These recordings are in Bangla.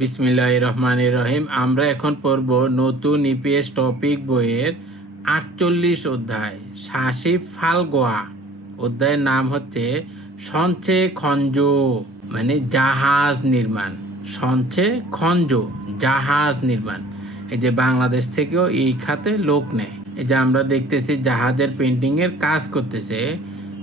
বিসমিল্লাহির রহমানির রহিম। আমরা এখন পড়ব নতুন ইপিএস টপিক বইয়ের 48 অধ্যায় সাসিব ফালগোয়া। অধ্যায়ের নাম হচ্ছে সঞ্চে খঞ্জ, মানে জাহাজ নির্মাণ। সঞ্চে খঞ্জ, জাহাজ নির্মাণ। এই যে বাংলাদেশ থেকেও এই খাতে লোক নেয়। এই যে আমরা দেখতেছি জাহাজের পেন্টিংয়ের কাজ করতেছে।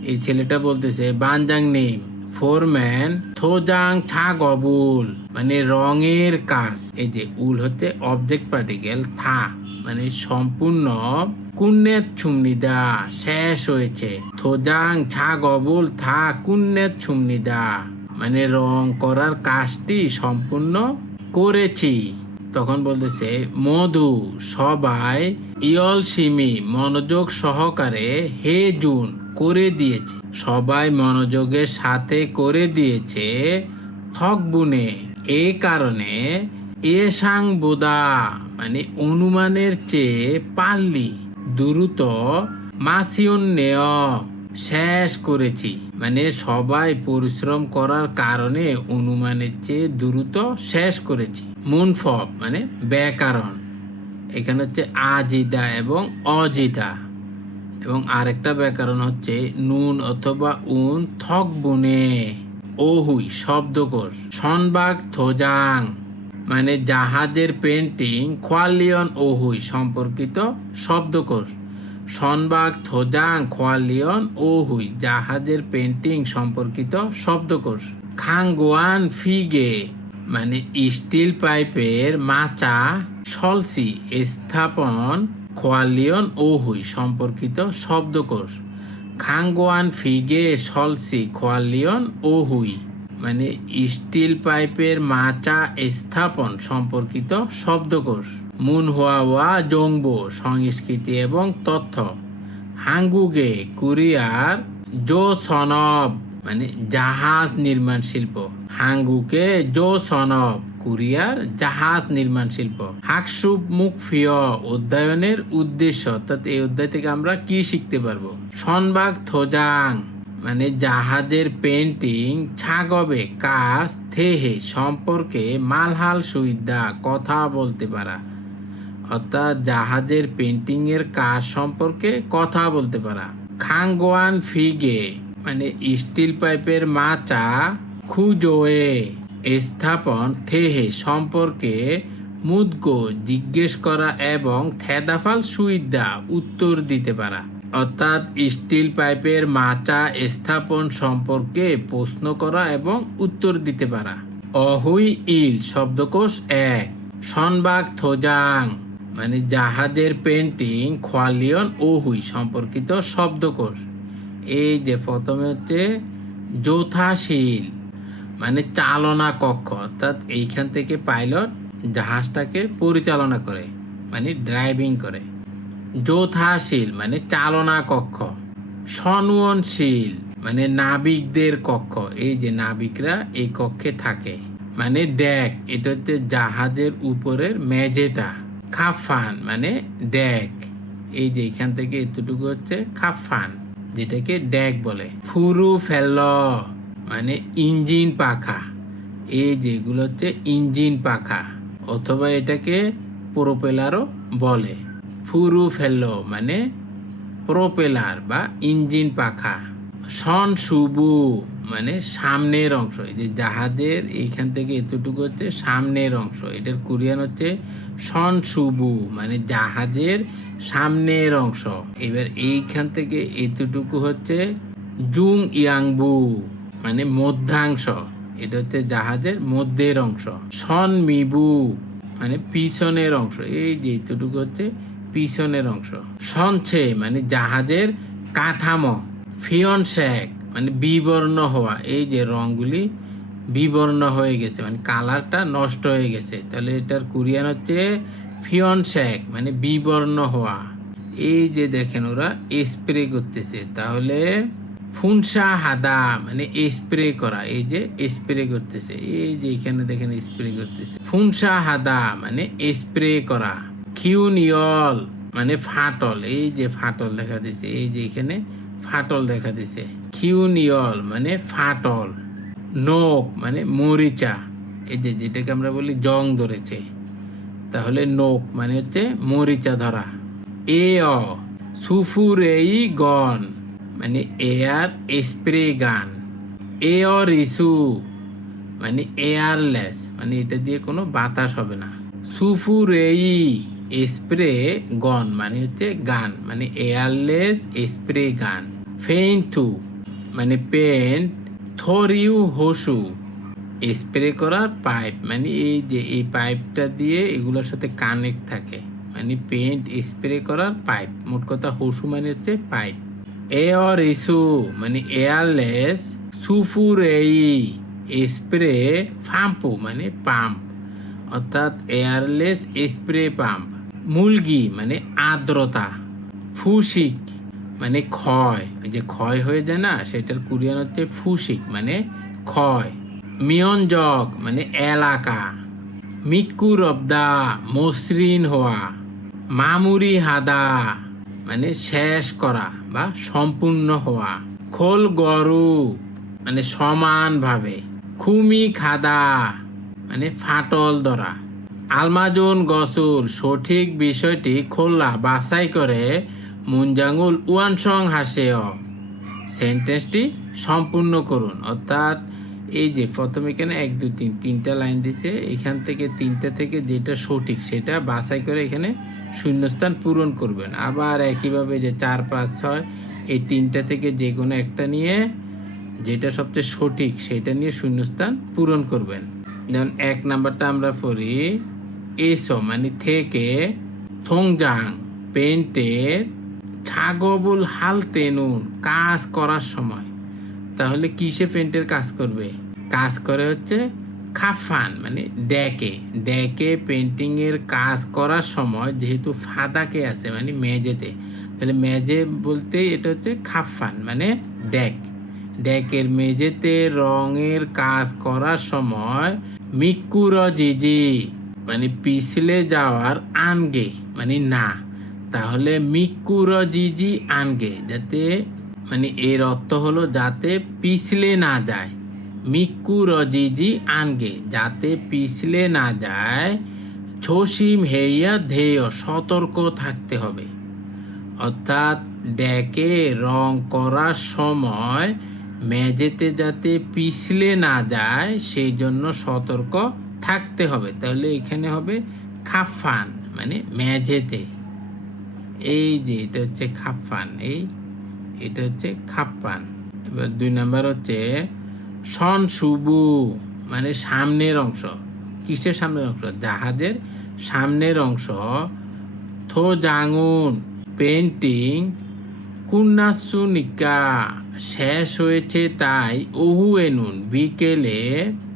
এই ছেলেটা বলতেছে বানজাং নেই ফোরম্যান থোজাং ছা গবুল, মানে রঙের কাজ। এই যে উল হচ্ছে অবজেক্ট পার্টিকেল, থা মানে সম্পূর্ণ, কুন্নের ছুমনিদা শেষ হয়েছে, থোজাং ছা গবুল থা কুন্নের ছুমনিদা মানে রং করার কাজটি সম্পূর্ণ করেছি। তখন বলতেছে মধু সবাই ইয়ল সিমি মনোযোগ সহকারে হে জুন করে দিয়েছে, সবাই মনোযোগের সাথে করে দিয়েছে। থক বুনে এই কারণে এ সাং বোদা মানে অনুমানের চেয়ে পারলি দ্রুত মাসিউন নেয় শেষ করেছি, মানে সবাই পরিশ্রম করার কারণে অনুমানের চেয়ে দ্রুত শেষ করেছি। মুনফব মানে ব্যাকরণ, এখানে হচ্ছে আজিদা এবং অজিদা। এবং আরেকটা ব্যাকরণ হচ্ছে নুন অথবা উন থক বুনে ওহুই শব্দকোষ। সনবাগ থোজাং মানে জাহাজের পেন্টিং খোয়ালিয়ন ওহুই সম্পর্কিত শব্দকোষ। সনবাগ থোজাং খোয়ালিয়ন ওহুই জাহাজের পেন্টিং সম্পর্কিত শব্দকোষ। খাংগোয়ান ফিগে মানে স্টিল পাইপের মাচা সলসি স্থাপন খোয়ালিয়ন ওহুই সম্পর্কিত শব্দকোষ। খাংগোয়ান ফিগে সলসি খোয়ালিয়ন ওহুই মানে স্টিল পাইপের মাচা স্থাপন সম্পর্কিত শব্দকোষ। মুনহুয়া জংবো সংস্কৃতি এবং তথ্য। হাঙ্গুগে কোরিয়ার জো সনব মানে জাহাজ নির্মাণ শিল্প। হাঙ্গুকে জো সনব কোরিয়ার জাহাজ নির্মাণ শিল্প। হাকসুব মুখফিয় অধ্যয়নের উদ্দেশ্য, অর্থাৎ এই অধ্যায় থেকে আমরা কি শিখতে পারবো। সনবাগ থোজাং মানে জাহাজের পেন্টিং ছাগবে কাজ থেহে সম্পর্কে মালহাল সুইদা কথা বলতে পারা, অর্থাৎ জাহাজের পেন্টিং এর কাজ সম্পর্কে কথা বলতে পারা। খাংগোয়ান ফিগে মানে স্টিল পাইপের মাচা খুজোয়ে স্থাপন থেহে সম্পর্কে মুদগো জিজ্ঞেস করা এবং থেদাফাল সুইদা উত্তর দিতে পারা, অর্থাৎ স্টিল পাইপের মাচা স্থাপন সম্পর্কে প্রশ্ন করা এবং উত্তর দিতে পারা। অহুই ইল শব্দকোষ 1। সনবাগ থোজাং মানে জাহাজের পেন্টিং খোয়ালিয়ন ওহুই সম্পর্কিত শব্দকোষ। এই যে প্রথমে হচ্ছে যথাশীল মানে চালনা কক্ষ, অর্থাৎ এইখান থেকে পাইলট জাহাজটাকে পরিচালনা করে মানে ড্রাইভিং করে। যথাশীল মানে চালনা কক্ষ। সনউনশীল মানে নাবিকদের কক্ষ, এই যে নাবিকরা এই কক্ষে থাকে মানে ডেক, এটা হচ্ছে জাহাজের উপরের মেঝেটা। খাফান মানে ডেক, এই যে এখান থেকে এতটুকু হচ্ছে খাফান যেটাকে ডেক বলে। ফুরু ফেল মানে ইঞ্জিন পাখা, এই যেগুলো হচ্ছে ইঞ্জিন পাখা অথবা এটাকে প্রোপেলারও বলে। ফুরু ফেলো মানে প্রোপেলার বা ইঞ্জিন পাখা। সন সুবু মানে সামনের অংশ, এই যে জাহাজের এইখান থেকে এতটুকু হচ্ছে সামনের অংশ, এটার কোরিয়ান হচ্ছে সন সুবু মানে জাহাজের সামনের অংশ। এবার এইখান থেকে এতটুকু হচ্ছে জুং ইয়াংবু মানে মধ্যাংশ, এটা হচ্ছে জাহাজের মধ্যের অংশ। সন মিবু মানে পিছনের অংশ, এই যে এতটুকু হচ্ছে পিছনের অংশ। সঞ্চে মানে জাহাজের কাঠামো। ফিয়ন শেক মানে বিবর্ণ হওয়া, এই যে রঙগুলি বিবর্ণ হয়ে গেছে মানে কালারটা নষ্ট হয়ে গেছে, তাহলে এটার কোরিয়ান হচ্ছে ফিয়ন শেক মানে বিবর্ণ হওয়া। এই যে দেখেন ওরা স্প্রে করতেছে, তাহলে ফুনসা হাদা মানে স্প্রে করা, এই যে স্প্রে করতেছে, এই যে এখানে দেখেন স্প্রে করতেছে। ফুনসা হাদা মানে স্প্রে করা। খিউনিয়ল মানে ফাটল, এই যে ফাটল দেখা দিছে, এই যে এখানে ফাটল দেখা দিছে। খিউনিয়ল মানে ফাটল। নোক মানে মরিচা, এই যে যেটাকে আমরা বলি জং ধরেছে, তাহলে নোক মানে হচ্ছে মরিচা ধরা। এ অ সুফুরেই গন মানে এয়ার স্প্রে গান। এ অ রিসু মানে এয়ারলেস মানে এটা দিয়ে কোনো বাতাস হবে না। সুফুরেই স্প্রে গন মানে হচ্ছে গান মানে এয়ারলেস স্প্রে গান। ফেইন্থু মানে পেন্ট। থরিউ হসু স্প্রে করার পাইপ মানে এই যে এই পাইপটা দিয়ে এগুলোর সাথে কানেক্ট থাকে মানে পেন্ট স্প্রে করার পাইপ। মোট কথা হসু মানে হচ্ছে পাইপ। এয়ার ইস্যু মানে এয়ারলেস। সুফুরেই স্প্রে ফাম্পু মানে পাম্প অর্থাৎ এয়ারলেস স্প্রে পাম্প। মুলগি মানে আর্দ্রতা। ফুসিক মানে ক্ষয়, ওই যে ক্ষয় হয়ে যায় না সেটার কোরিয়ান হচ্ছে ফুসিক মানে ক্ষয়। মিয়নজক মানে এলাকা। মিক্কুর অবদা মসৃণ হওয়া। মামুরি হাদা মানে শেষ করা বা সম্পূর্ণ হওয়া। খোল গরু মানে সমানভাবে। খুমি খাদা মানে ফাটল ধরা। আলমাজুন গসুল সঠিক বিষয়টি খোলা বাছাই করে মুনজাঙ্গুল ওয়ানসং হাসেয় সেন্টেন্সটি সম্পূর্ণ করুন। অর্থাৎ এই যে প্রথমে এখানে 1 2 3 তিনটা লাইন দিছে, এখান থেকে তিনটা থেকে যেটা সঠিক সেটা বাছাই করে এখানে শূন্যস্থান পূরণ করবেন। আবার একইভাবে যে 4 5 6 এই তিনটা থেকে যে কোনো একটা নিয়ে যেটা সবচেয়ে সঠিক সেটা নিয়ে শূন্যস্থান পূরণ করবেন। যেমন 1 নাম্বারটা আমরা পড়ি। এসো মানে থেকে। থংজাং পেন্টের। ছাগবুল হালতে নুন কাজ করার সময়। তাহলে কিসে পেন্টের কাজ করবে? কাজ করে হচ্ছে খাফান মানে ডেকে। ডেকে পেন্টিংয়ের কাজ করার সময় যেহেতু ফাদাকে আছে মানে মেঝেতে, তাহলে মেঝে বলতে এটা হচ্ছে খাফান মানে ডেক। ডেকের মেঝেতে রঙের কাজ করার সময় মিক্কুর জিজি মানে পিছলে যাওয়ার আনগে মানে না, তাহলে মিক্কুর জিজি আনগে যাতে মানে এর অর্থ হলো যাতে পিছলে না যায়। মিক্কুর জিজি আনগে যাতে পিছলে না যায়। ছোসিম হেইয়া ধেয় সতর্ক থাকতে হবে। অর্থাৎ ডেকে রং করার সময় মেঝেতে যাতে পিছলে না যায় সেই জন্য সতর্ক থাকতে হবে। তাহলে এখানে হবে খাফান মানে মেঝেতে। এই যে এটা হচ্ছে খাফান, এটা হচ্ছে খাপ্পান। এবার 2 নাম্বার হচ্ছে সন সুবু মানে সামনের অংশ। কিসের সামনের অংশ? জাহাজের সামনের অংশ। থো জাঙ্গুন পেন্টিং। কুন্নাসুনিকা শেষ হয়েছে তাই। ওহু এনুন বিকেলে।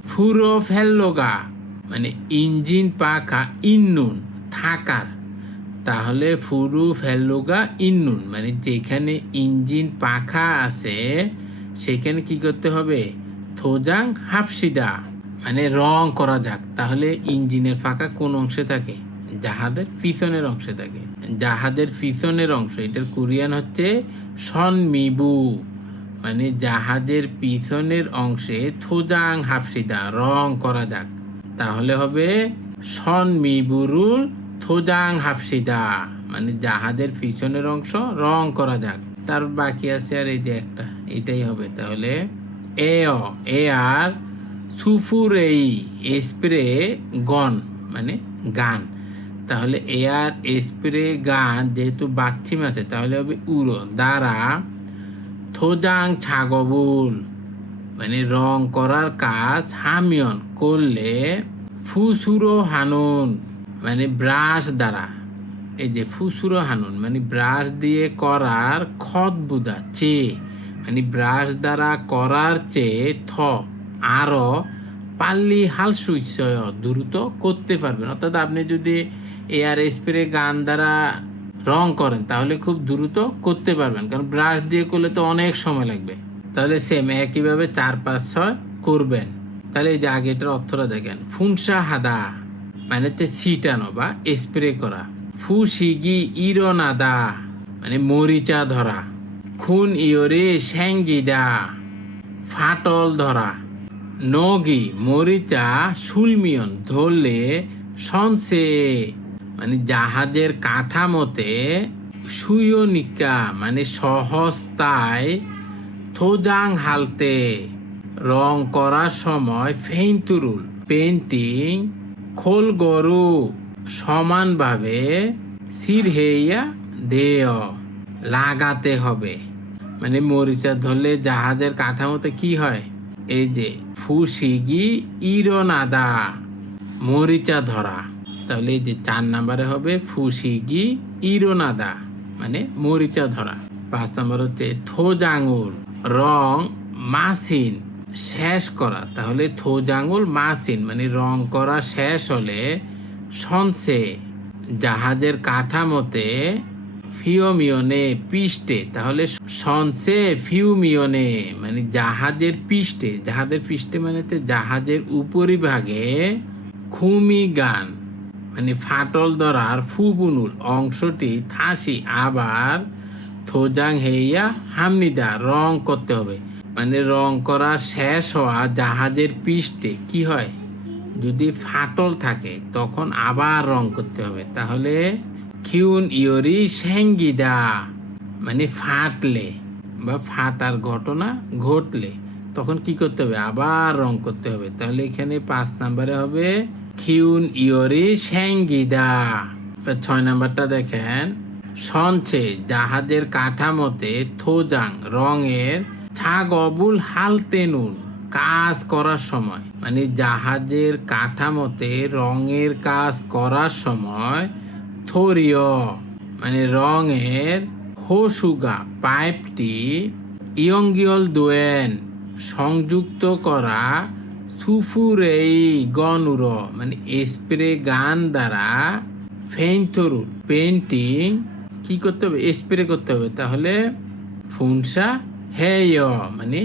ফুরো ফেল্লোগা মানে ইঞ্জিন পাখা ইন্নুন থাকার। তাহলে ফুরু ফেল্লোগা ইন্নুন মানে যেখানে ইঞ্জিন পাখা আছে সেখানে কি করতে হবে? থোজাং হাফসিদা মানে রং করা যাক। তাহলে ইঞ্জিনের পাখা কোন অংশে থাকে? জাহাজের পিছনের অংশে থাকে। জাহাজের পিছনের অংশ এটার কোরিয়ান হচ্ছে সনমিবু মানে জাহাজের পিছনের অংশে থোজাং হাফসিদা রং করা যাক। তাহলে হবে সনমিবুরুল থোজাং হাফসিদা মানে জাহাজের পিছনের অংশ রং করা যাক। তার বাকি আছে আর এই যে একটা, এটাই হবে। তাহলে এ আর সুফুরেই স্প্রে গন মানে গান। তাহলে এয়ার স্প্রে গান যেহেতু বাচ্চিম আছে তাহলে হবে উড়ো দ্বারা। থোজাং ছাগবুল মানে রং করার কাজ হামিয়ন করলে। ফুসুরো হানুন মানে ব্রাশ দ্বারা। এই যে ফুসুরো হানুন মানে ব্রাশ দিয়ে করার। খত বুদা চেয়ে মানে ব্রাশ দ্বারা করার চেয়ে থ আরো পাল্লি হাল সুইচয় দ্রুত করতে পারবেন। অর্থাৎ আপনি যদি এয়ার স্প্রে গান দ্বারা রং করেন তাহলে খুব দ্রুত করতে পারবেন, কারণ ব্রাশ দিয়ে করলে তো অনেক সময় লাগবে। তাহলে সেম একইভাবে 4 5 6 করবেন। তাহলে এই যে আগেটার অর্থটা দেখেন। ফুনসা হাদা মানে হচ্ছে ছিটানো বা স্প্রে করা। ফুসিগি ইরোনাদা মানে মরিচা ধরা। খুন ইয়রে স্যাঙ্গিদা ফাটল ধরা। নগি মরিচা সুলমিয়ন ধরলে সনসে, মানে জাহাজের কাঠামোতে সুয়নিকা মানে সহজতায় থোজাং হালতে, রং করার সময় ফেইন্তুরুল পেন্টিং খোল গরু সমানভাবে সিরহেইয়া দেয় লাগাতে হবে। মানে মরিচা ধরলে জাহাজের কাঠামোতে কি হয়, এই যে ফুসিগি ইরোনাদা মরিচা ধরা, তাহলে এই যে 4 নম্বরে হবে ফুসিগি ইরোনাদা মানে মরিচা ধরা। 5 নম্বর হচ্ছে থোজাঙুল রং মাসিন শেষ করা, তাহলে থোজাঙুল মাসিন মানে রং করা শেষ হলে সনসে জাহাজের কাঠামোতে ফিওমিয়নে পৃষ্ঠে, তাহলে সনসে ফিউমিয়নে মানে জাহাজের পৃষ্ঠে, জাহাজের পৃষ্ঠে মানে জাহাজের উপরিভাগে খুমি গান মানে ফাটল ধরার ফুবুনুল অংশটি থাসি আবার থোজাং হেইয়া হামনিদা রং করতে হবে। মানে রং করা শেষ হওয়া জাহাজের পৃষ্ঠে কি হয়, যদি ফাটল থাকে তখন আবার রং করতে হবে। তাহলে খিউন ইয়রি সেঙ্গিদা মানে ফাটলে বা ফাটার ঘটনা ঘটলে তখন কি করতে হবে, আবার রং করতে হবে। তাহলে এখানে 5 নম্বরে হবে খিউন ইয়রি সেঙ্গিদা। 6 নম্বরটা দেখেন, সনছে জাহাজের কাঠামোতে থোজাং রঙের ছাগবুল হালতেনুন কাজ করার সময়, মানে জাহাজের কাঠামোতে রঙের কাজ করার সময় থোরিয় মানে রঙের হোসুগা পাইপটি ইয়ঙ্গিয়ল দোয়েন সংযুক্ত করা সুফুরেই গনুর মানে স্প্রে গান দ্বারা ফেইন্থরুল পেন্টিং কি করতে হবে, স্প্রে করতে হবে। তাহলে ফুনসা হেয় মানে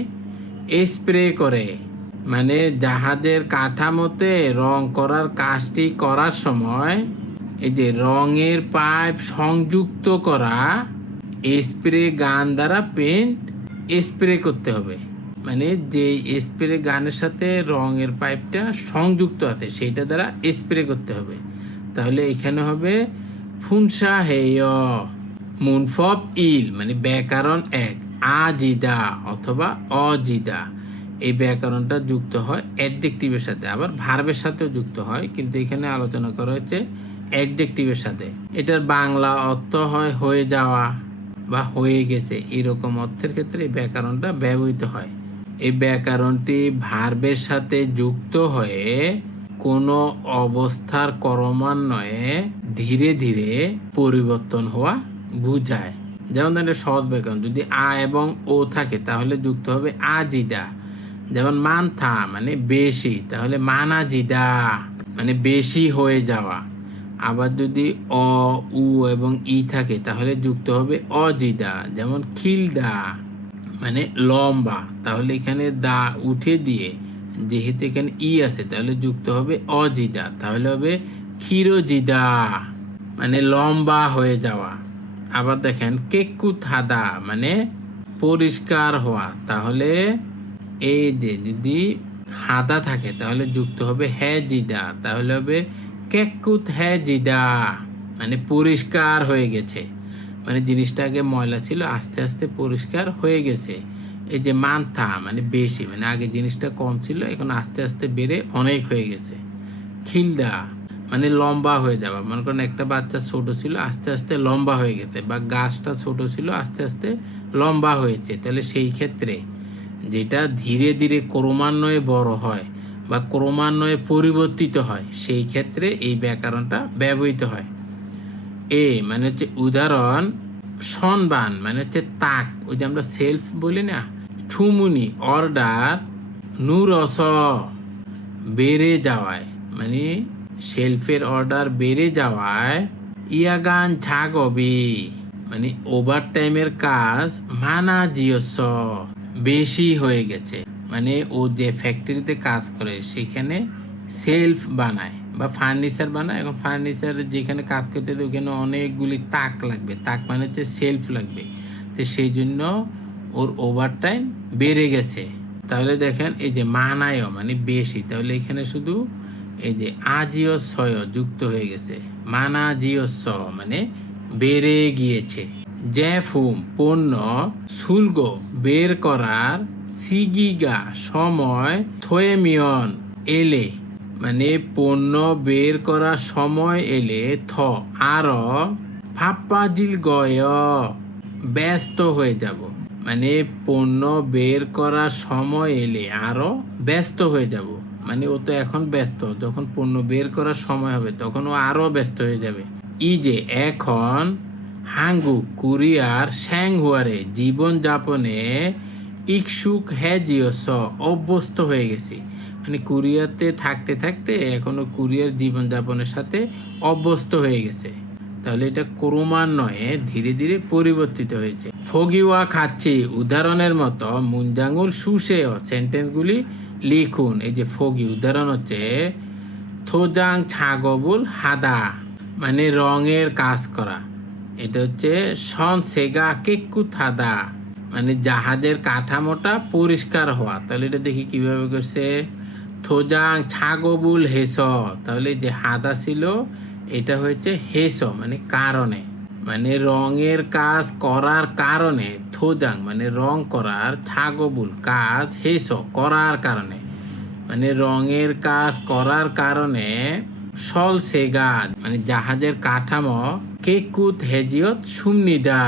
স্প্রে করে, মানে জাহাজের কাঠামোতে রং করার কাজটি করার সময় এই যে রঙের পাইপ সংযুক্ত করা স্প্রে গান দ্বারা পেন্ট স্প্রে করতে হবে। মানে যে স্প্রে গানের সাথে রঙের পাইপটা সংযুক্ত আছে সেইটা দ্বারা স্প্রে করতে হবে। তাহলে এখানে হবে ফুনসা হেয়। মুনফব ইল মানে ব্যাকরণ 1 আজিদা অথবা অজিদা, এই ব্যাকরণটা যুক্ত হয় অ্যাডজেক্টিভের সাথে, আবার ভার্বের সাথেও যুক্ত হয়, কিন্তু এখানে আলোচনা করা হচ্ছে অ্যাডজেক্টিভের সাথে। এটার বাংলা অর্থ হয় হয়ে যাওয়া বা হয়ে গেছে, এরকম অর্থের ক্ষেত্রে এই ব্যাকরণটা ব্যবহৃত হয়। এই ব্যাকরণটি ভার্বের সাথে যুক্ত হয়ে কোনো অবস্থার ক্রমান্বয়ে ধীরে ধীরে পরিবর্তন হওয়া বুঝায়। যেমন ধরেন সহজ ব্যাকরণ, যদি আ এবং ও থাকে তাহলে যুক্ত হবে আজিদা। যেমন মানথা মানে বেশি, তাহলে মানাজিদা মানে বেশি হয়ে যাওয়া। আবার যদি অ উ এবং ই থাকে তাহলে যুক্ত হবে অজিদা। যেমন খিলদা মানে লম্বা, তাহলে এখানে দা উঠে দিয়ে যেহেতু এখানে ই আছে তাহলে যুক্ত হবে অজিদা, তাহলে হবে ক্ষীরজিদা মানে লম্বা হয়ে যাওয়া। আবার দেখেন কেক্কু থাদা মানে পরিষ্কার হওয়া, তাহলে এই যে যদি হাদা থাকে তাহলে যুক্ত হবে হ্যাজিদা, তাহলে হবে কেক্কুত হ্যাজিদা মানে পরিষ্কার হয়ে গেছে, মানে জিনিসটা আগে ময়লা ছিল আস্তে আস্তে পরিষ্কার হয়ে গেছে। এই যে মানথা মানে বেশি, মানে আগে জিনিসটা কম ছিল এখন আস্তে আস্তে বেড়ে অনেক হয়ে গেছে। খিলদা মানে লম্বা হয়ে যাওয়া, মনে করেন একটা বাচ্চা ছোট ছিল আস্তে আস্তে লম্বা হয়ে গেছে, বা গাছটা ছোট ছিল আস্তে আস্তে লম্বা হয়েছে, তাহলে সেই ক্ষেত্রে যেটা ধীরে ধীরে ক্রমান্বয়ে বড় হয় বা ক্রমান্বয়ে পরিবর্তিত হয় সেই ক্ষেত্রে এই ব্যাকরণটা ব্যবহৃত হয়। এ মানে হচ্ছে উদাহরণ, সনবান মানে হচ্ছে তাক, ওই যে আমরা সেলফ বলি না, ঠুমুনি অর্ডার নুরস বেড়ে যাওয়ায়, মানে শেলফের অর্ডার বেড়ে যাওয়ায় ইয়াগান ছাগবি মানে ওভার টাইমের কাজ মানা জিয়স বেশি হয়ে গেছে, মানে ও যে ফ্যাক্টরিতে কাজ করে সেখানে সেলফ বানায় বা ফার্নিচার বানায়, এখন ফার্নিচার যেখানে কাজ করতে ওখানে অনেকগুলি তাক লাগবে, তাক মানে হচ্ছে সেলফ লাগবে, তো সেই জন্য ওর ওভার টাইম বেড়ে গেছে। তাহলে দেখেন এই যে মানায় মানে বেশি, তাহলে এখানে শুধু এই যে আজিও সয় যুক্ত হয়ে গেছে, মানা জিও স মানে বেড়ে গিয়েছে। জ্যাফুম পণ্য, শুল্ক বের করার, সিগিগা সময়, থোয়েমিয়ন এলে মানে পণ্য বের করার সময় এলে, থ আরো, ফাপ্পাজিল গয় ব্যস্ত হয়ে যাব মানে পণ্য বের করার সময় এলে আরো ব্যস্ত হয়ে যাব মানে ও তো এখন ব্যস্ত, যখন পণ্য বের করার সময় হবে তখন ও আরো ব্যস্ত হয়ে যাবে। ই যে এখন হাঙ্গু কুরিয়ার শ্যাংহুয়ারে জীবনযাপনে ইকসুক হ্যাজিওস অভ্যস্ত হয়ে গেছি মানে কুরিয়াতে থাকতে থাকতে এখনো কুরিয়ার জীবনযাপনের সাথে অভ্যস্ত হয়ে গেছে। তাহলে এটা ক্রমান্বয়ে ধীরে ধীরে পরিবর্তিত হয়েছে। ফগিওয়া খাচ্ছি উদাহরণের মতো মুঞ্জাঙ্গুল সুসেও সেন্টেন্সগুলি লিখুন। এই যে ফগি উদাহরণ হচ্ছে থোজাং ছাগবুল হাদা মানে রঙের কাজ করা, এটা হচ্ছে সন সেগা কেক্কু থাদা মানে জাহাজের কাঠামোটা পরিষ্কার হওয়া। তাহলে এটা দেখি কিভাবে করছে, থোজাং ছাগবুল হেস, তাহলে যে হাদা ছিল এটা হয়েছে হেস মানে কারণে, মানে রঙের কাজ করার কারণে, থোজাং মানে রং করার, ছাগবুল কাজ, হেস করার কারণে মানে রঙের কাজ করার কারণে, সল সেগা মানে জাহাজের কাঠামো, কেকুত হেজিয়ত সুমনিদা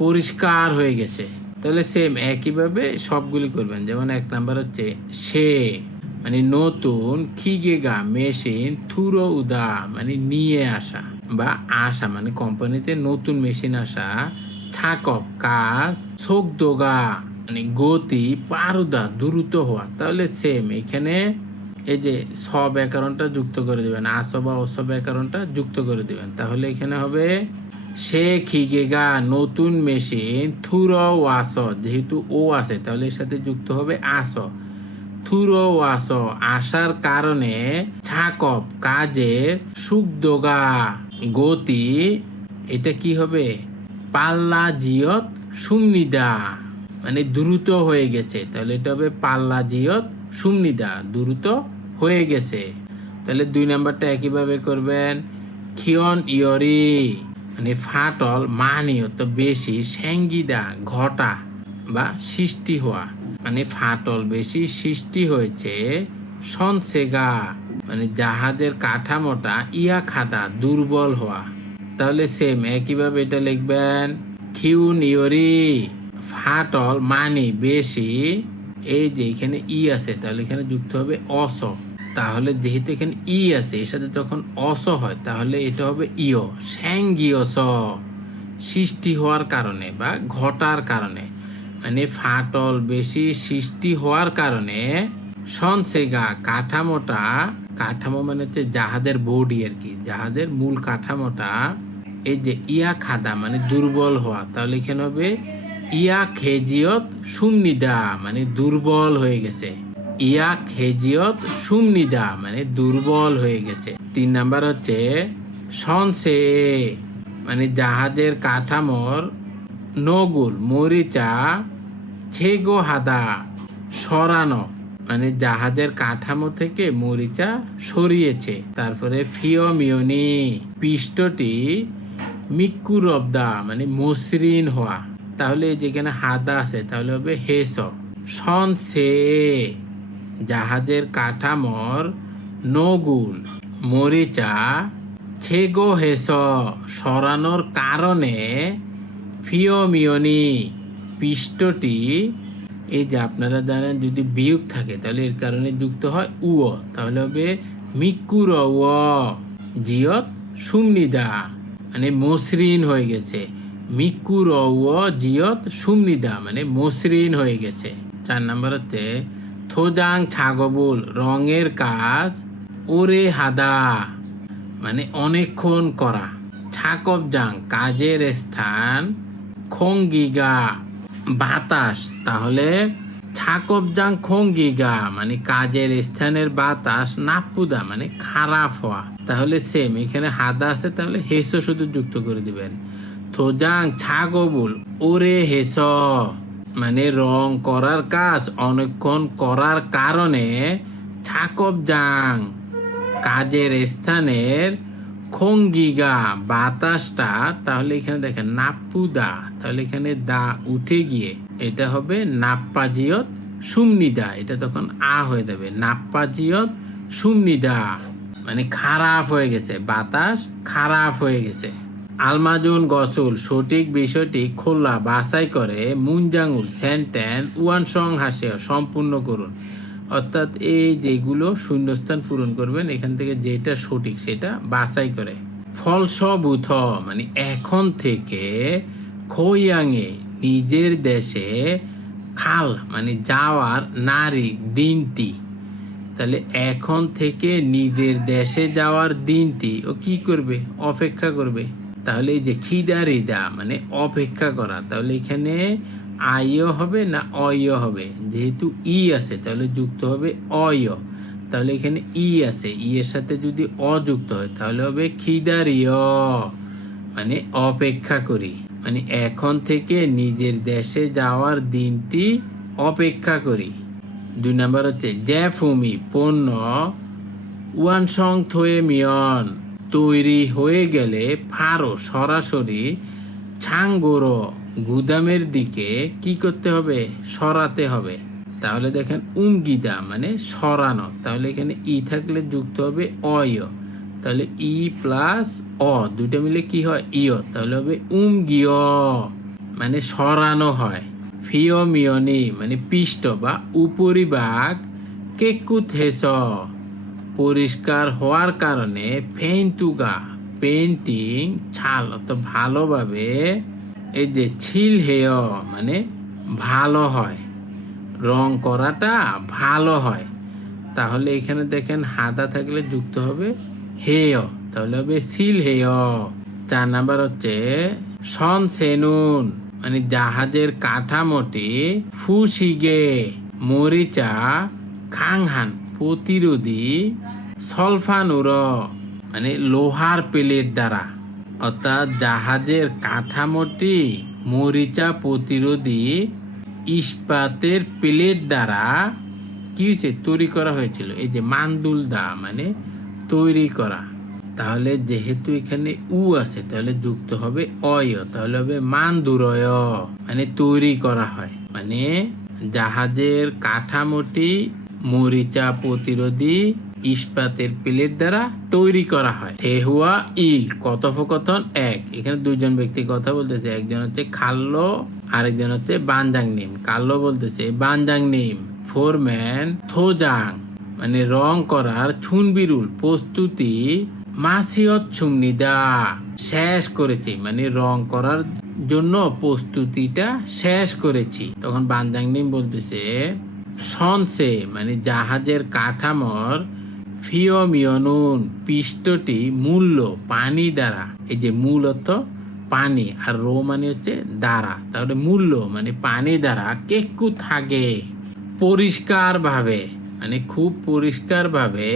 পরিষ্কার হয়ে গেছে। তাহলে সেম একইভাবে সবগুলি করবেন। যেমন এক নাম্বার হচ্ছে সে মানে নতুন, খিগেগা মেশিন, থুরো উদা মানে নিয়ে আসা বা আসা মানে কোম্পানিতে নতুন মেশিন আসা, ছাকপ কাজ, সোকদোগা মানে গতি, পারুদা দ্রুত হওয়া। তাহলে সেম এখানে এই যে স ব্যাকরণটা যুক্ত করে দেবেন, আস বা অস ব্যাকরণটা যুক্ত করে দেবেন। তাহলে এখানে হবে সে খিগেগা নতুন মেশিন, থুর ওয়াস যেহেতু ও আছে তাহলে এর সাথে যুক্ত হবে আস, থুর ওয়াস আসার কারণে, ছাকপ কাজের, সুকদোগা গতি, এটা কি হবে পাল্লা জিয়ত সুমনিদা মানে দ্রুত হয়ে গেছে। তাহলে এটা হবে পাল্লা জিয়ত সুমনিদা দ্রুত হয়ে গেছে। তাহলে 2 নাম্বারটা একইভাবে করবেন। খিয়ন ইয়রি মানে ফাটল, মানি তো বেশি, স্যাঙ্গিদা ঘটা বা সৃষ্টি হওয়া মানে ফাটল বেশি সৃষ্টি হয়েছে, সনসেগা মানে জাহাজের কাঠামোটা, ইয়া খাদা দুর্বল হওয়া। তাহলে সেম একইভাবে এটা লিখবেন, খিউন ইয়রি ফাটল মানি বেশি, এই যে এখানে ই আছে তাহলে এখানে যুক্ত হবে অস, তাহলে যেহেতু এখানে ই আছে এর সাথে যখন অস হয় তাহলে এটা হবে ইয়, স্যাঙ্গিয়স সৃষ্টি হওয়ার কারণে বা ঘটার কারণে মানে ফাটল বেশি সৃষ্টি হওয়ার কারণে, সনসেগা কাঠামোটা, কাঠামো মানে হচ্ছে জাহাজের বডি আর কি, জাহাজের মূল কাঠামোটা, এই যে ইয়া খাদা মানে দুর্বল হওয়া, তাহলে এখানে হবে ইয়া খেজিয়ত সুমনিদা মানে দুর্বল হয়ে গেছে, ইয়া খেজিয়ত সুমনিদা মানে দুর্বল হয়ে গেছে। 3 নাম্বার হচ্ছে সনসে মানে জাহাজের কাঠামোর, নগুল মরিচা, ছেগো হাদা সরানো মানে জাহাজের কাঠামো থেকে মরিচা সরিয়েছে। তারপরে ফিওমিওনি পৃষ্ঠটি, মিক্কুরবদা মানে মসৃণ হওয়া, তাহলে যেখানে হাদা আছে তাহলে হবে হেস, সনসে জাহাজের কাঠামোর, নগুল মরিচা, ছেগো হেস সরানোর কারণে, ফিওমিওনি পৃষ্ঠটি, এই যে আপনারা জানেন যদি বিয়োগ থাকে তাহলে এর কারণে যুক্ত হয় উও, তাহলে হবে মিক্কুর জিয়ত সুমনিদা মানে মসৃণ হয়ে গেছে, মিক্কুর জিয়ত সুমনিদা মানে মসৃণ হয়ে গেছে। 4 নাম্বার হচ্ছে থোজাং ছাগবুল রঙের কাজ, ওরে হাদা মানে অনেকক্ষণ করা, ছাকবজাং কাজের স্থান, খোঙ্গিগা বাতাস, তাহলে ছাকবজাং খোঙ্গিগা মানে কাজের স্থানের বাতাস, নাপুদা মানে খারাপ হওয়া। তাহলে সেম এখানে হাদা আছে তাহলে হেসো শুধু যুক্ত করে দিবেন। থোজাং ছাগবুল ওরে হেস মানে রং করার কাজ অনেকক্ষণ করার কারণে ছাকব জাং কাজের স্থানের খঙ্গিগা বাতাসটা, তাহলে এখানে দেখেন নাপ্পুদা, তাহলে এখানে দা উঠে গিয়ে এটা হবে নাপ্পাজিয়ত সুমনিদা, এটা তখন আ হয়ে যাবে নাপ্পাজিয়ত সুমনিদা, মানে খারাপ হয়ে গেছে, বাতাস খারাপ হয়ে গেছে। আলমাজুন গসুল সঠিক বিষয়টি খোলা বাছাই করে মুনজাঙ্গুল সেন্টেন্স ওয়ান সং হাসে সম্পূর্ণ করুন। অর্থাৎ এই যেগুলো শূন্যস্থান পূরণ করবেন এখান থেকে যেটা সঠিক সেটা বাছাই করে। ফলসবুথ মানে এখন থেকে খোয়াংয়ে নিজের দেশে খাল মানে যাওয়ার নারী দিনটি, তাহলে এখন থেকে নিজের দেশে যাওয়ার দিনটি ও কি করবে, অপেক্ষা করবে। তাহলে এই যে খিদারিদা মানে অপেক্ষা করা, তাহলে এখানে আইও হবে না অয় হবে, যেহেতু ই আছে তাহলে যুক্ত হবে অয়, তাহলে এখানে ই আছে, ই এর সাথে যদি অযুক্ত হয় তাহলে হবে খিদারিয় মানে অপেক্ষা করি, মানে এখন থেকে নিজের দেশে যাওয়ার দিনটি অপেক্ষা করি। 2 নাম্বার হচ্ছে জ্যাফুমি পণ্য ওয়ান সং থয়ে মিয়ন তৈরি হয়ে গেলে ফারো সরাসরি ছাঙ্গোরো গুদামের দিকে কি করতে হবে, সরাতে হবে। তাহলে দেখেন উমগিদা মানে সরানো, তাহলে এখানে ই থাকলে যুক্ত হবে অয়, তাহলে ই প্লাস অ দুইটা মিলে কি হয় ইয়, তাহলে হবে উমগিয় মানে সরানো হয়। ফিওমিয়নি মানে পৃষ্ঠ বা উপরিভাগ কেকুথেস পরিষ্কার হওয়ার কারণে ফেইন্তুগা পেন্টিং ছাল অর্থাৎ ভালোভাবে এই যে ছিল হেয় মানে ভালো হয়, রং করাটা ভালো হয়। তাহলে এখানে দেখেন হাদা থাকলে যুক্ত হবে হেয়, তাহলে হবে সিল হেয়। 4 নাম্বার হচ্ছে সন সেনুন মানে জাহাজের কাঠামোটি ফুসিগে মরিচা খাংহান প্রতিরোধী সলফানুর মানে লোহার প্লেট দ্বারা, অর্থাৎ জাহাজের কাঠামোটি মরিচা প্রতিরোধী ইস্পাতের প্লেট দ্বারা কি হয়েছে তৈরি করা হয়েছিল। এই যে মান্দুল দা মানে তৈরি করা, তাহলে যেহেতু এখানে উ আছে তাহলে যুক্ত হবে অয়, তাহলে হবে মান্দুরয় মানে তৈরি করা হয়, মানে জাহাজের কাঠামোটি মরিচা প্রতিরোধী ইস্পাতের প্লেট দ্বারা তৈরি করা হয়। থেহুয়া ইল কথোপকথন 1, এখানে দুইজন ব্যক্তি কথা বলতেছে, একজন হচ্ছে খাল্লো আরেকজন হচ্ছে বানজাং নিম। কাল্লো বলতেছে বানজাং নিম ফোরম্যান থোজাং মানে রং করার ছুনবিরুল প্রস্তুতি মাসিয়ত ছুমনিদা শেষ করেছি, মানে রং করার জন্য প্রস্তুতিটা শেষ করেছি। তখন বানজাং নিম বলতেছে সনসে মানে জাহাজের কাঠামোর ফিওমিয়নুন পৃষ্ঠটি মূল্য পানি দ্বারা, এই যে মূলত পানি আর রো মানে হচ্ছে দ্বারা, তাহলে মূল্য মানে পানি দ্বারা কেকু থাকে পরিষ্কারভাবে মানে খুব পরিষ্কারভাবে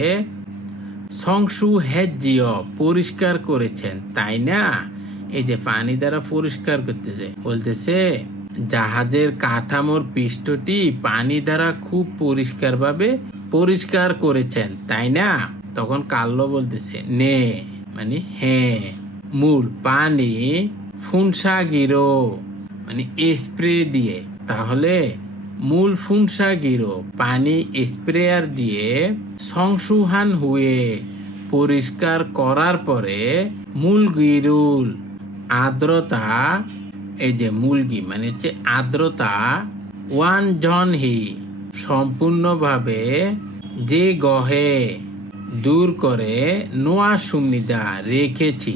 সংসু হেজিও পরিষ্কার করেছেন, তাই না। এই যে পানি দ্বারা পরিষ্কার করতেছে, বলতেছে জাহাজের কাঠামোর পৃষ্ঠটি পানি দ্বারা খুব পরিষ্কারভাবে পরিষ্কার করেছেন, তাই না। তখন কাল্লো বলতেছে নে মানে হ্যাঁ, মূল পানি ফুনসাগিরো মানে স্প্রে দিয়ে, তাহলে মূল ফুনসাগিরো পানি স্প্রেয়ার দিয়ে সংসুহান হয়ে পরিষ্কার করার পরে মূল গিরুল আর্দ্রতা, এই যে মুলগি মানে হচ্ছে আর্দ্রতা ওয়ান জনহি সম্পূর্ণভাবে যে গহে দূর করে নোয়া সুমিদা রেখেছি,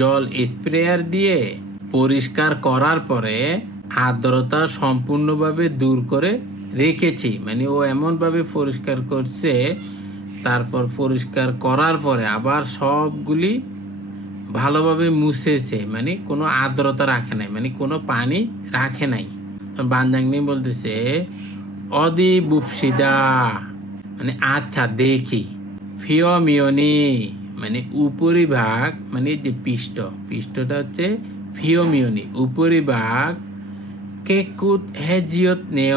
জল স্প্রেয়ার দিয়ে পরিষ্কার করার পরে আর্দ্রতা সম্পূর্ণভাবে দূর করে রেখেছি, মানে ও এমনভাবে পরিষ্কার করছে, তারপর পরিষ্কার করার পরে আবার সবগুলি ভালোভাবে মুছেছে, মানে কোনো আর্দ্রতা রাখে নাই, মানে কোনো পানি রাখে নাই। বানজাংনি বলতেছে অদি বুপসিদা মানে আচ্ছা দেখি, ফিওমিয়নি মানে উপরিভাগ মানে যে পৃষ্ঠটা হচ্ছে ফিওমিয়নি উপরিভাগ কেকুত হেজিয়ত নেয়,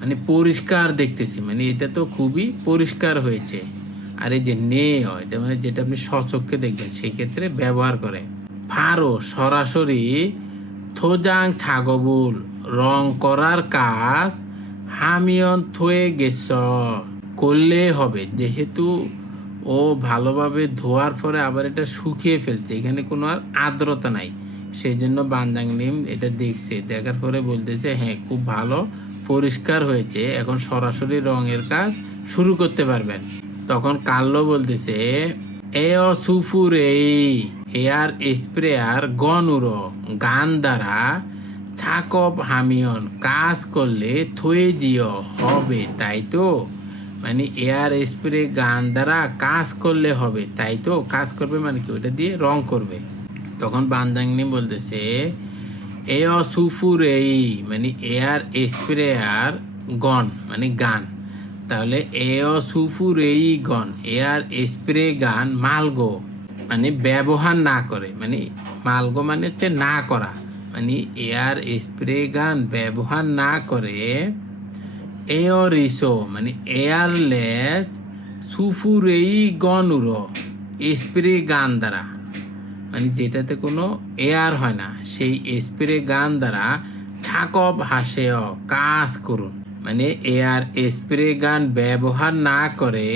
মানে পরিষ্কার দেখতেছি, মানে এটা তো খুবই পরিষ্কার হয়েছে। আর এই যে নেয়, এটা মানে যেটা আপনি স্বচক্ষে দেখবেন সেই ক্ষেত্রে ব্যবহার করে। ফারো সরাসরি থোজাং ছাগবুল রং করার কাজ হামিয়ন থয়ে গেছ করলে হবে, যেহেতু ও ভালোভাবে ধোয়ার পরে আবার এটা শুকিয়ে ফেলছে, এখানে কোনো আর আর্দ্রতা নাই, সেই জন্য বানজাং নিম এটা দেখছে, দেখার পরে বলতেছে হ্যাঁ খুব ভালো পরিষ্কার হয়েছে, এখন সরাসরি রঙের কাজ শুরু করতে পারবেন। তখন কাল্লো বলতেছে এ সুফুর এয়ার স্প্রেয়ার গনুরো গান দ্বারা ছাকব হামিয়ন কাজ করলে থয়ে জিও হবে, তাই তো? মানে এয়ার স্প্রে গান দ্বারা কাজ করলে হবে, তাই তো? কাজ করবে মানে কি, ওটা দিয়ে রং করবে। তখন বানজাংনি বলতেছে এ সুফুর মানে এয়ার স্প্রেয়ার গন মানে গান, তাহলে এ সুফুর গন এয়ার স্প্রে গান মালগো মানে ব্যবহার না করে, মানে মালগো মানে হচ্ছে না করা, মানে এয়ার স্প্রে গান ব্যবহার না করে এরিসো মানে এয়ারলেস সুফুরেই গনুরো স্প্রে গান দ্বারা, মানে যেটাতে কোনো এয়ার হয় না সেই স্প্রে গান দ্বারা ছাকব হাসেও কাজ করুন, মানে এয়ার স্প্রে গান ব্যবহার না করে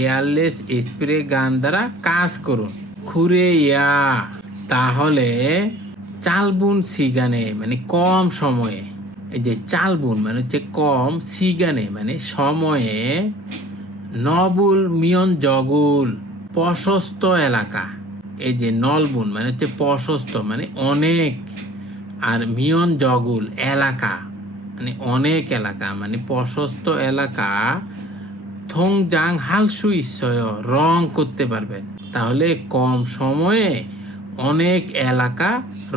এয়ারলেস স্প্রে গান দ্বারা কাজ করুন। খুরে ইয়া তাহলে চালবুন সিগানে মানে কম সময়ে, এই যে চালবুন মানে হচ্ছে কম, সিগানে মানে সময়ে, নবুল মিয়ন জগুল প্রশস্ত এলাকা, এই যে নলবুন মানে হচ্ছে প্রশস্ত মানে অনেক, আর মিয়ন জগুল এলাকা মানে অনেক এলাকা, মানে প্রশস্ত এলাকা থংজাং হালসু ইচ্ছয় রং করতে পারবেন, তাহলে কম সময়ে অনেক এলাকা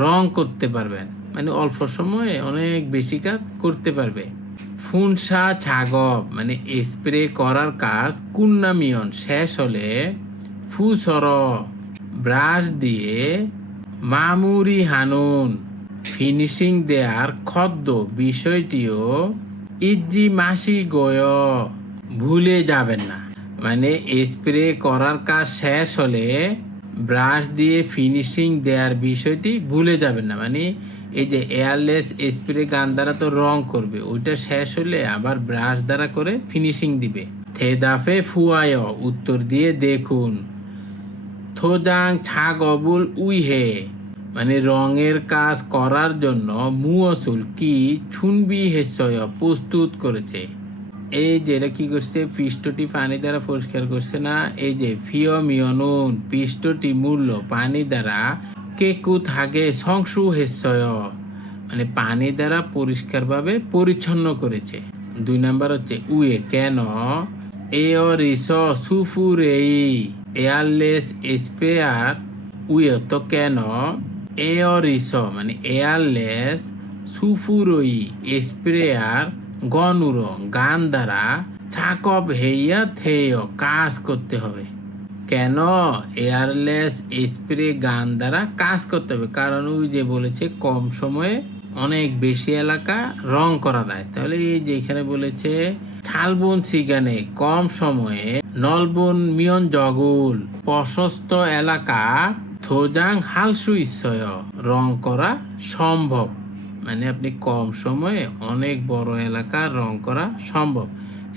রং করতে পারবেন, মানে অল্প সময়ে অনেক বেশি কাজ করতে পারবে। ফুনসা ছাগব মানে স্প্রে করার কাজ কুন্নামিয়ন শেষ হলে ফুসর ব্রাশ দিয়ে মামুরি হানুন ফিনিশিং দেয়ার খদ্দ বিষয়টিও ইজি মাসি গয় ভুলে যাবেন না, মানে স্প্রে করার কাজ শেষ হলে ব্রাশ দিয়ে ফিনিশিং দেওয়ার বিষয়টি ভুলে যাবেন না, মানে এই যে এয়ারলেস স্প্রে গান দ্বারা তো রং করবে, ওইটা শেষ হলে আবার ব্রাশ দ্বারা করে ফিনিশিং দিবে। থেদাফে ফুয়ায় উত্তর দিয়ে দেখুন, থোজাং ছাগবুল উইহে মানে রঙের কাজ করার জন্য মুয়সুল কি ছুনবি হেসয় প্রস্তুত করেছে। এই যে এটা কি করছে, পৃষ্ঠটি পানি দ্বারা পরিষ্কার করছে না, এই যে ফিও মিয়নুন পৃষ্ঠটি মূল্য পানি দ্বারা কেকুত হাগে সংসু হেসয় মানে পানি দ্বারা পরিষ্কারভাবে পরিচ্ছন্ন করেছে। 2 নাম্বার হচ্ছে উয়ে কেন এরিস সুফুর এয়ারলেস স্প্রেয়ার উয়ে তো কেন এরিস মানে এয়ারলেস সুফুরই স্প্রেয়ার গনুর গান দ্বারা ছাকব হেইয়া থেয় কাজ করতে হবে। কেন এয়ারলেস স্প্রে গান দ্বারা কাজ করতে হবে, কারণ ওই যে বলেছে কম সময়ে অনেক বেশি এলাকা রং করা যায়, তাহলে এই যে এখানে বলেছে ছালবন সিগানে কম সময়ে, নলবন মিয়ন জগুল প্রশস্ত এলাকা, থোজাং হালসু ইচ্ছয় রং করা সম্ভব, মানে আপনি কম সময়ে অনেক বড় এলাকা রং করা সম্ভব,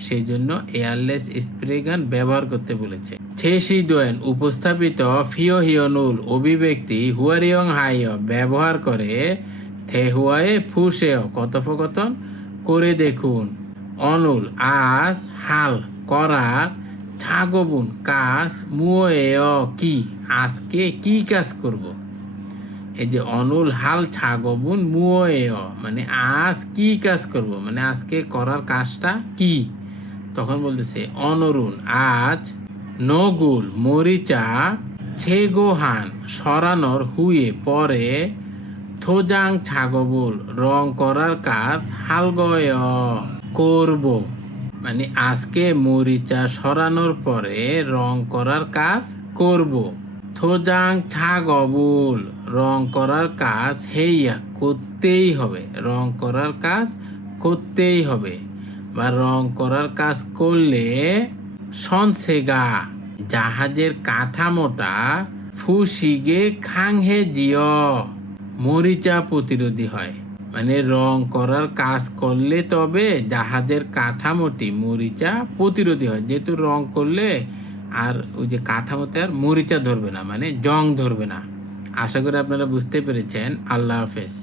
সেই জন্য এয়ারলেস স্প্রে গান ব্যবহার করতে বলেছে। ছেসি দোয়েন উপস্থাপিত ফিও হিয়নুল অভিব্যক্তি হুয়ারিয়ং হাইয় ব্যবহার করে থেহুয়ায়ে ফুসেও কথোপকথন করে দেখুন। অনুল আজ হাল করার, ছাগবুন কাজ, মুয়েও কি আজকে কি কাজ করব। এই যে অনুল হাল ছাগবুন মুয়েও মানে আজ কি কাজ করব, মানে আজকে করার কাজটা কি। তখন বলতেছে অনরুন আজ নগুল মরিচা ছেগোহান সরানোর হুয়ে পরে, থোজাং ছাগবুল রং করার কাজ হালগয় করব, মানে আজকে মরিচা সরানোর পরে রং করার কাজ করব। থোজাং ছাগবুল রং করার কাজ হেইয়া করতেই হবে, রং করার কাজ করতেই হবে, বা রং করার কাজ করলে সনসেগা জাহাজের কাঠামোটা ফুসিগে খাংহে জিয় মরিচা প্রতিরোধী হয়। মানে রং করার কাজ করলে তবে জাহাজের কাঠামোটি মরিচা প্রতিরোধী হয়, যেহেতু রং করলে আর ওই যে কাঠামোতে আর মরিচা ধরবে না, মানে জং ধরবে না। আশা করি আপনারা বুঝতে পেরেছেন। আল্লাহ হাফেজ।